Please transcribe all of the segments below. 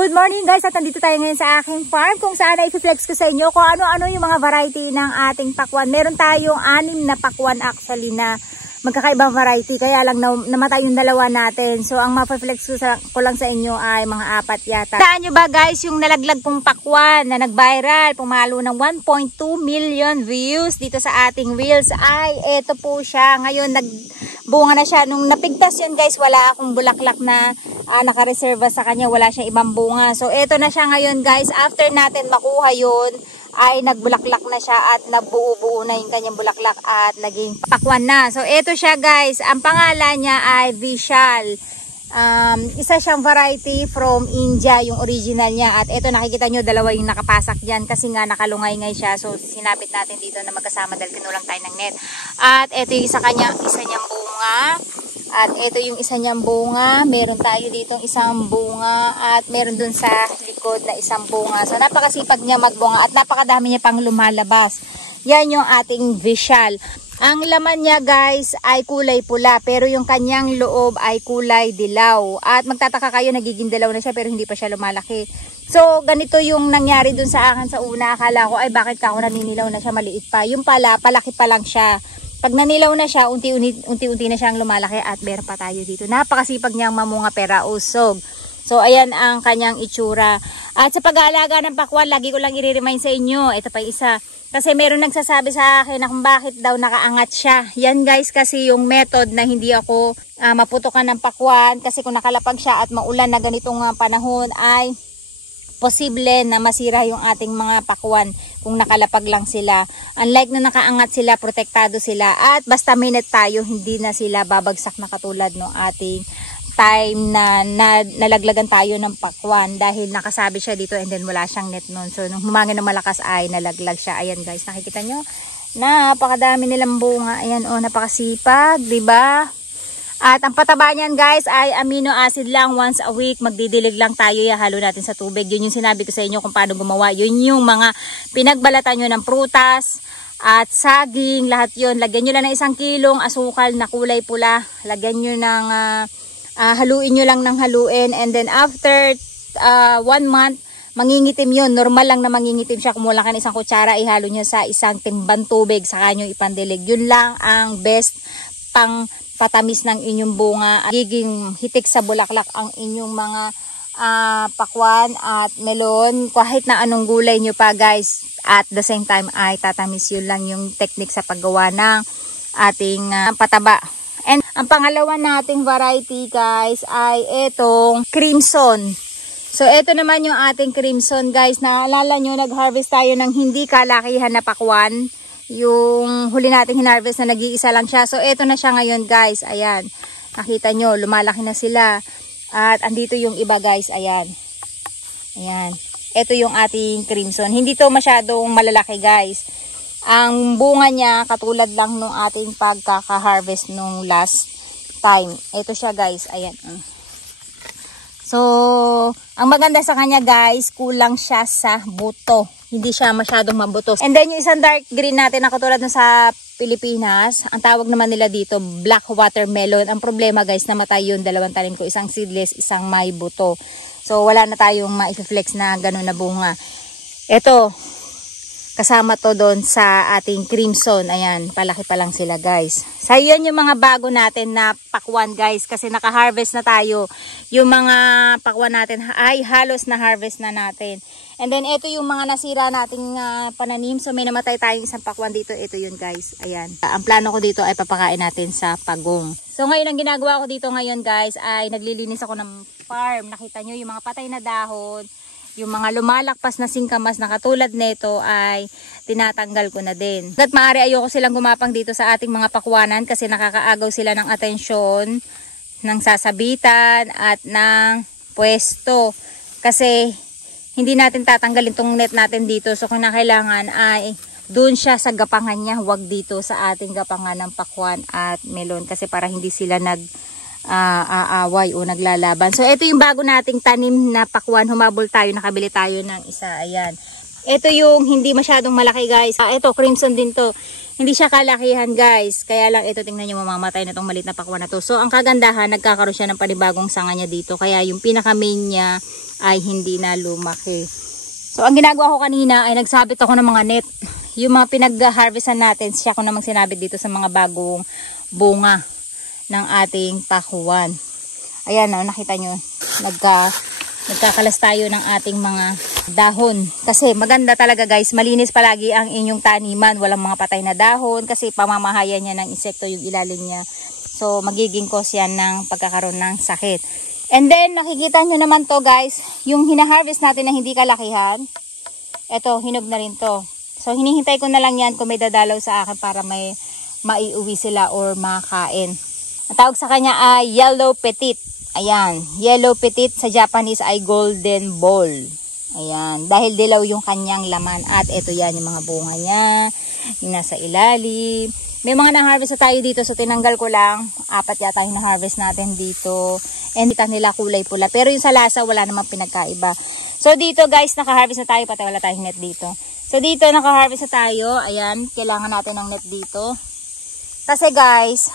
Good morning guys, at nandito tayo ngayon sa aking farm kung saan ay i-flex ko sa inyo kung ano-ano yung mga variety ng ating pakwan. Meron tayong 6 na pakwan actually na magkakaibang variety, kaya lang namatay yung dalawa natin. So ang ma-flex ko lang sa inyo ay mga 4 yata. Saan nyo ba guys yung nalaglag pong pakwan na nag-viral, pumalo ng 1.2 million views dito sa ating reels? Ay eto po siya, ngayon nagbunga na siya. Nung napigtas yun guys, wala akong bulaklak na nakareserva sa kanya, wala siyang ibang bunga. So eto na siya ngayon guys, after natin makuha yun ay nagbulaklak na siya at nabuo-buo na yung kanyang bulaklak at naging pakwan na. So eto siya guys, ang pangalan niya ay Vishal. Isa siyang variety from India, yung original niya. At eto nakikita nyo, dalawa yung nakapasak dyan kasi nga nakalungay-ngay siya. So sinapit natin dito na magkasama dahil kinulang tayo ng net. At eto yung isa niyang bunga. At ito yung isa niyang bunga. Meron tayo dito isang bunga. At meron dun sa likod na isang bunga. So napakasipag niya magbunga. At napakadami niya pang lumalabas. Yan yung ating Vishal. Ang laman niya guys ay kulay pula. Pero yung kanyang loob ay kulay dilaw. At magtataka kayo, nagiging dilaw na siya pero hindi pa siya lumalaki. So ganito yung nangyari dun sa akin sa una. Akala ko ay bakit ka ako naninilaw na siya, maliit pa. Yung pala, palaki pa lang siya. Pag nanilaw na siya, unti-unti na siyang lumalaki at meron pa tayo dito. Napakasipag niyang mamunga pera usog. So, ayan ang kanyang itsura. At sa pag-aalaga ng pakwan, lagi ko lang i-remind sa inyo. Ito pa isa. Kasi meron nagsasabi sa akin na kung bakit daw nakaangat siya. Yan guys, kasi yung method na hindi ako maputukan ng pakwan. Kasi kung nakalapag siya at maulan na ganitong panahon ay posible na masira yung ating mga pakwan kung nakalapag lang sila. Unlike na nakaangat sila, protektado sila. At basta minute tayo, hindi na sila babagsak na katulad ng ating time na nalaglagan tayo ng pakwan dahil nakasabi siya dito and then wala siyang net nun. So nung humangin ng malakas ay nalaglag siya. Ayan guys, nakikita nyo? Napakadami nilang bunga. Ayan o, napakasipag, diba? At ang pataba niyan guys ay amino acid lang once a week. Magdidilig lang tayo, ihalo natin sa tubig. Yun yung sinabi ko sa inyo kung paano gumawa. Yun yung mga pinagbalatan nyo ng prutas at saging, lahat yun. Lagyan nyo lang ng 1 kilong asukal na kulay pula. Lagyan nyo ng, haluin nyo lang ng haluin. And then after 1 month, mangingitim yun. Normal lang na mangingitim siya. Kumulang ka ng 1 kutsara, ihalo nyo sa 1 timbang tubig. Saka nyo ipandilig. Yun lang ang best pang patamis ng inyong bunga. Giging hitik sa bulaklak ang inyong mga pakwan at melon. Kahit na anong gulay nyo pa guys. At the same time ay tatamis, yun lang yung technique sa paggawa ng ating pataba. And ang pangalawa nating variety guys ay etong crimson. So eto naman yung ating crimson guys. Naalala nyo, nag-harvest tayo ng hindi kalakihan na pakwan. Yung huli natin hinarvest na nag-iisa lang siya. So eto na siya ngayon guys. Ayan. Nakita nyo, lumalaki na sila. At andito yung iba guys. Ayan. Ayan. Eto yung ating crimson. Hindi to masyadong malalaki guys. Ang bunga niya katulad lang nung ating pagkaka-harvest nung last time. Eto siya guys. Ayan. So, ang maganda sa kanya guys, kulang siya sa buto. Hindi siya masyadong mabuto. And then yung isang dark green natin na katulad na sa Pilipinas, ang tawag naman nila dito, black watermelon. Ang problema guys, namatay yun. 2 tanim ko, isang seedless, isang may buto. So wala na tayong ma-flex na gano'n na bunga. Ito, kasama to doon sa ating crimson. Ayan, palaki pa lang sila guys. So yan yung mga bago natin na pakwan guys. Kasi naka-harvest na tayo. Yung mga pakwan natin ay halos na harvest na natin. And then ito yung mga nasira nating pananim. So may namatay tayong isang pakwan dito. Ito yun guys. Ayan. Ang plano ko dito ay papakain natin sa pagong. So ngayon ang ginagawa ko dito ngayon guys ay naglilinis ako ng farm. Nakita nyo yung mga patay na dahon. Yung mga lumalakpas na singkamas na katulad nito ay tinatanggal ko na din. At maaari ayoko silang gumapang dito sa ating mga pakwanan kasi nakakaagaw sila ng atensyon, ng sasabitan at ng pwesto. Kasi hindi natin tatanggalin tong net natin dito. So kung kailangan ay doon siya sa gapangan niya. Huwag dito sa ating gapangan ng pakwan at melon. Kasi para hindi sila aaway o naglalaban. So ito yung bago nating tanim na pakwan. Humabol tayo, nakabili tayo ng isa. Ayan. Ito yung hindi masyadong malaki guys. Ito crimson din to. hindi siya kalakihan guys. Kaya lang ito, tingnan nyo, mamamatay na itong maliit na pakwan na to. So ang kagandahan, nagkakaroon siya ng panibagong sanga niya dito. Kaya yung pinaka main niya ay hindi na lumaki. So ang ginagawa ko kanina ay nagsabit ako ng mga net. Yung mga pinag-harvestan natin, siya ko namang sinabit dito sa mga bagong bunga ng ating pakwan. Ayan o, nakita nyo, nagkakalas tayo ng ating mga dahon. Kasi maganda talaga guys, malinis palagi ang inyong taniman. Walang mga patay na dahon kasi pamamahayan niya ng insekto yung ilalim niya. So magiging cause yan ng pagkakaroon ng sakit. And then nakikita nyo naman to guys, yung hinaharvest natin na hindi kalakihan. Eto, hinog na rin to. So hinihintay ko na lang yan kung may dadalaw sa akin para may maiuwi sila or makain. Ang tawag sa kanya ay yellow petit. Ayan, yellow petit sa Japanese ay golden ball. Ayan, dahil dilaw yung kanyang laman. At ito yan, yung mga bunga niya, yung nasa ilalim. May mga na-harvest na tayo dito, so tinanggal ko lang. 4 yata yung na-harvest natin dito. And kita nila kulay pula. Pero yung sa lasa, wala namang pinagkaiba. So dito guys, naka-harvest na tayo, pati wala tayong net dito. So dito, naka-harvest na tayo. Ayan, kailangan natin ng net dito. Kasi guys,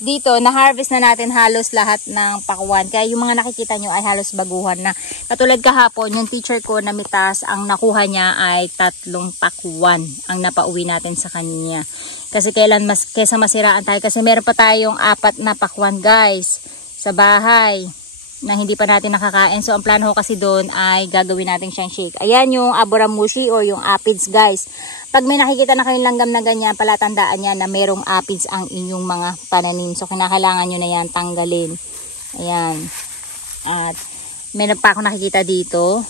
dito, na-harvest na natin halos lahat ng pakwan. Kaya yung mga nakikita nyo ay halos baguhan na. Katulad kahapon, yung teacher ko na mitas, ang nakuha niya ay 3 pakwan ang napauwi natin sa kanya. Kasi kesa masiraan tayo. Kasi meron pa tayong 4 na pakwan guys sa bahay na hindi pa natin nakakain. So ang plano ko kasi doon ay gagawin natin siyang shake. Ayan yung aboramushi or yung aphids guys. Pag may nakikita na kayong langgam na ganyan, palatandaan niya na merong aphids ang inyong mga pananim. So kinakailangan nyo na yan tanggalin. Ayan. At meron pa ako nakikita dito.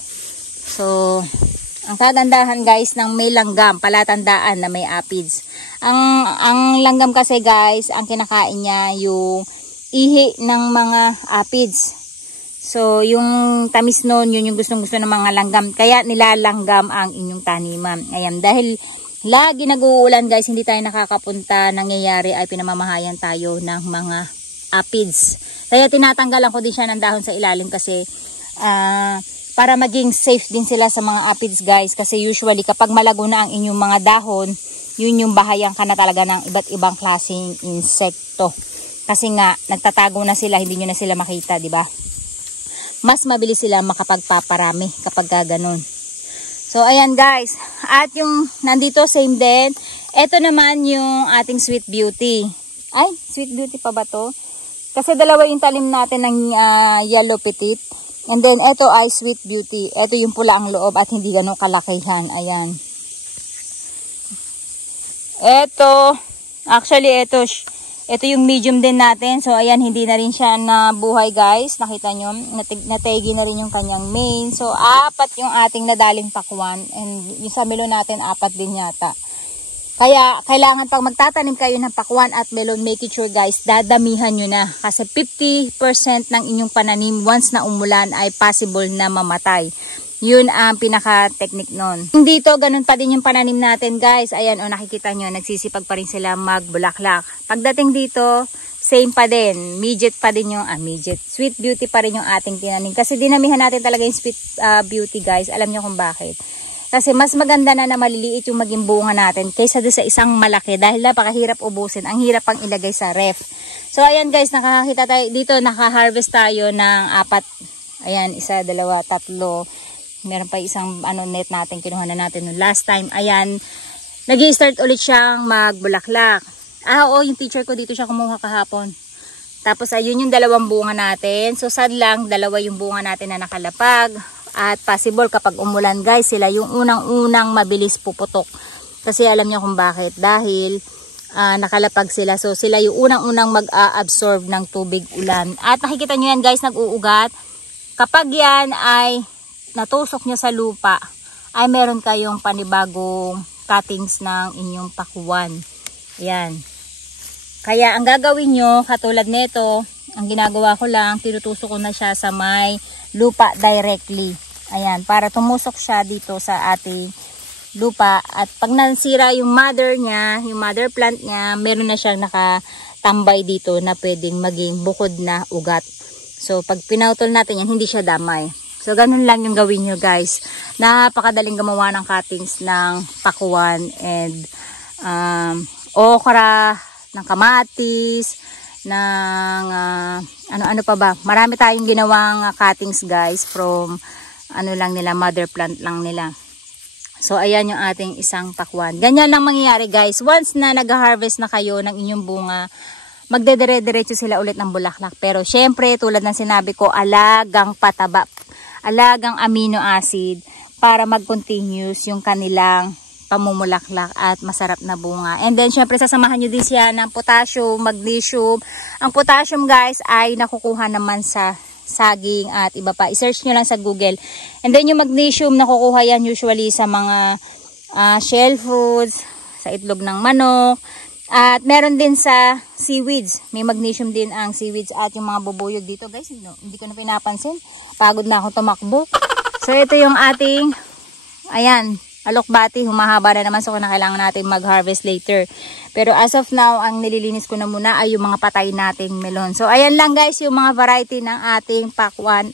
So ang kagandahan guys ng may langgam, palatandaan na may aphids. Ang langgam kasi guys, ang kinakain niya yung ihi ng mga aphids. So, yung tamis nun, yun yung gustong-gusto ng mga langgam. Kaya nilalanggam ang inyong taniman. Ayan, dahil lagi nag-uulan guys, hindi tayo nakakapunta. Nangyayari ay pinamamahayan tayo ng mga aphids. Kaya tinatanggalan ko din siya ng dahon sa ilalim kasi para maging safe din sila sa mga aphids guys. Kasi usually kapag malago na ang inyong mga dahon, yun yung bahayan ka na talaga ng iba't ibang klaseng insekto. Kasi nga, nagtatago na sila, hindi nyo na sila makita, di ba? Mas mabilis sila makapagpaparami kapag ganun. So, ayan guys. At yung nandito, same din. Ito naman yung ating sweet beauty. Ay, sweet beauty pa ba to? Kasi dalawa yung talim natin ng yellow petit. And then, ito ay sweet beauty. Ito yung pula ang loob at hindi ganun kalakihan. Ayan. Ito, actually, ito yung medium din natin. So, ayan, hindi na rin siya nabuhay, guys. Nakita nyo, nategi na rin yung kanyang main. So, 4 yung ating nadaling pakwan. And yung sa melon natin, 4 din yata. Kaya, kailangan pag magtatanim kayo ng pakwan at melon, make sure, guys, dadamihan nyo na. Kasi 50% ng inyong pananim, once na umulan, ay possible na mamatay. Yun ang pinaka-technique nun. Dito, ganun pa din yung pananim natin guys. Ayan, o nakikita nyo, nagsisipag pa rin sila magbulaklak. Pagdating dito, same pa din. Midget pa din yung, sweet beauty pa rin yung ating tinanim. Kasi dinamihan natin talaga yung sweet beauty guys. Alam nyo kung bakit. Kasi mas maganda na maliliit yung maging bunga natin kaysa doon sa isang malaki. Dahil napakahirap ubusin. Ang hirap pang ilagay sa ref. So ayan guys, nakakita tayo dito, naka-harvest tayo ng 4. Ayan, 1, 2, 3. Meron pa isang net natin, kinuha na natin nung last time. Ayan, nag-i-start ulit siyang magbulaklak. Oo, yung teacher ko dito siya kumuha kahapon. Tapos ayun yung 2 bunga natin. So sad lang, 2 yung bunga natin na nakalapag. At possible kapag umulan guys, sila yung unang-unang mabilis puputok. Kasi alam niyo kung bakit. Dahil nakalapag sila. So sila yung unang-unang mag-absorb ng tubig ulan. At nakikita nyo yan guys, nag-uugat. Kapag yan ay natusok niya sa lupa, ay meron kayong panibagong cuttings ng inyong pakwan. Ayan. Kaya ang gagawin nyo, katulad nito, ang ginagawa ko lang, tinutusok ko na siya sa may lupa directly. Ayan, para tumusok siya dito sa ating lupa. At pag nasira yung mother niya, yung mother plant niya, meron na siyang nakatambay dito na pwedeng maging bukod na ugat. So, pag pinautol natin yan, hindi siya damay. So, ganun lang yung gawin nyo guys. Napakadaling gumawa ng cuttings ng pakwan and okra, ng kamatis, ng ano-ano pa ba. Marami tayong ginawang cuttings guys from ano lang nila, mother plant lang nila. So ayan yung ating isang pakwan. Ganyan lang mangyayari guys. Once na nag-harvest na kayo ng inyong bunga, magdedire-diretso sila ulit ng bulaklak. Pero syempre tulad ng sinabi ko, alagang pataba, alagang amino acid para mag-continuous yung kanilang pamumulaklak at masarap na bunga. And then syempre sasamahan nyo din siya ng potassium, magnesium. Ang potassium guys ay nakukuha naman sa saging at iba pa. I-search nyo lang sa Google. And then yung magnesium nakukuha yan usually sa mga shell foods, sa itlog ng manok. At meron din sa seaweeds. May magnesium din ang seaweeds at yung mga bubuyog dito guys. Hindi ko na pinapansin. Pagod na ako tumakbo. So ito yung ating, ayan, alokbati, humahaba na naman, so kailangan natin mag-harvest later. Pero as of now, ang nililinis ko na muna ay yung mga patay nating melon. So ayan lang guys, yung mga variety ng ating pakwan